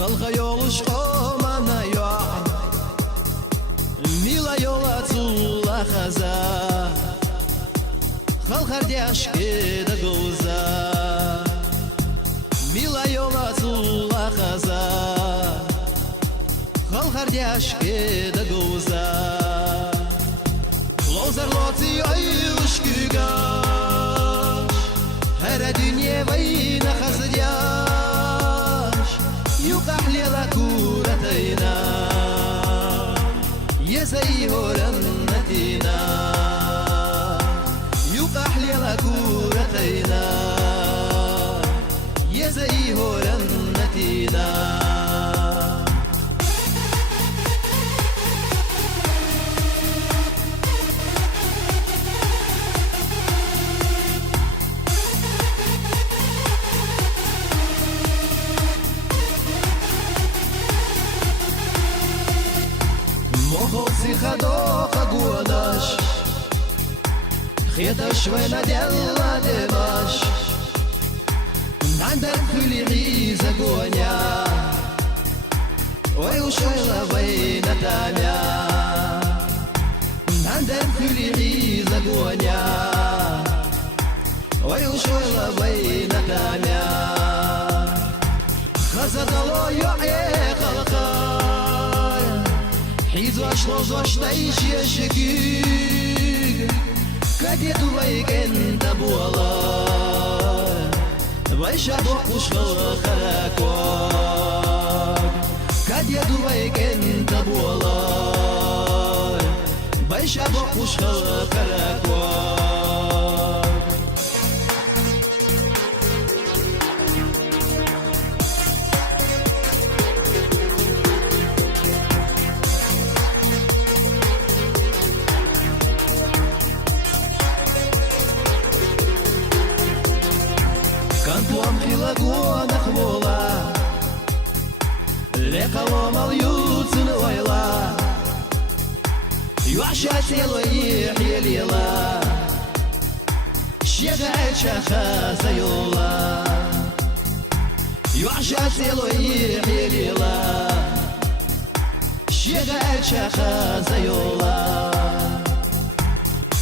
خلق يولش قومنا يوعن ميلا يولا تula خزا خلق هرديش كده جوزا ميلا يولا تula خزا خلق هرديش كده جوزا لوزر لوتي عيوش كيغاش هر دنيا وين خزدياش يقح لي كورتينا يزي هورنتينا يقح لي كورتينا يزي هورنتينا مخوصي خدوخ قوناش خيطش وين ديلا دماش عندك كل غيزة قونيا ويوشويلة بين تاميا عندك كل غيزة قونيا ويوشويلة بين تاميا خزد الله يحيي خلقا حيزواش لوزواش تعيش يا شكيك كاديتو ويكن تبوالا بايشا بوحوش خلقاكواك كاديتو ويكن تبوالا بايشا بوحوش خلقاكواك كانتوام في لاغونا خمولا لقوام اليوتن ويلا يوحشا تيلو يحيي ليلا شيغا شاخا زيولا يوحشا تيلو يحيي ليلا شيغا شاخا زيولا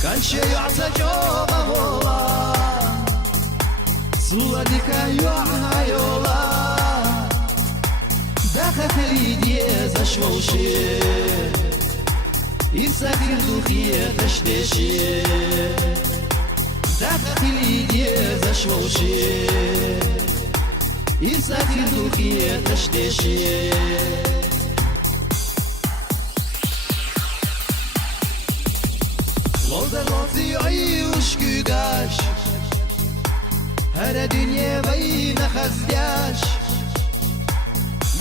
كان شي يعطى جوغا مولا سولاديكا يوحنا يولا داخل ليدي زشوشي يسافر دوخية تشتشي داخل ليدي زشوشي يسافر دوخية تشتشي لوزر لوزي عيوش كيغاش هر دنيا بين خزياش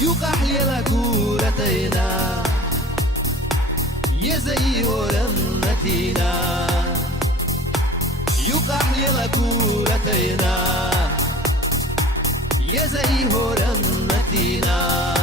يقح لي كورتينا يزي هورنتينا يقح لي كورتينا يزي هورنتينا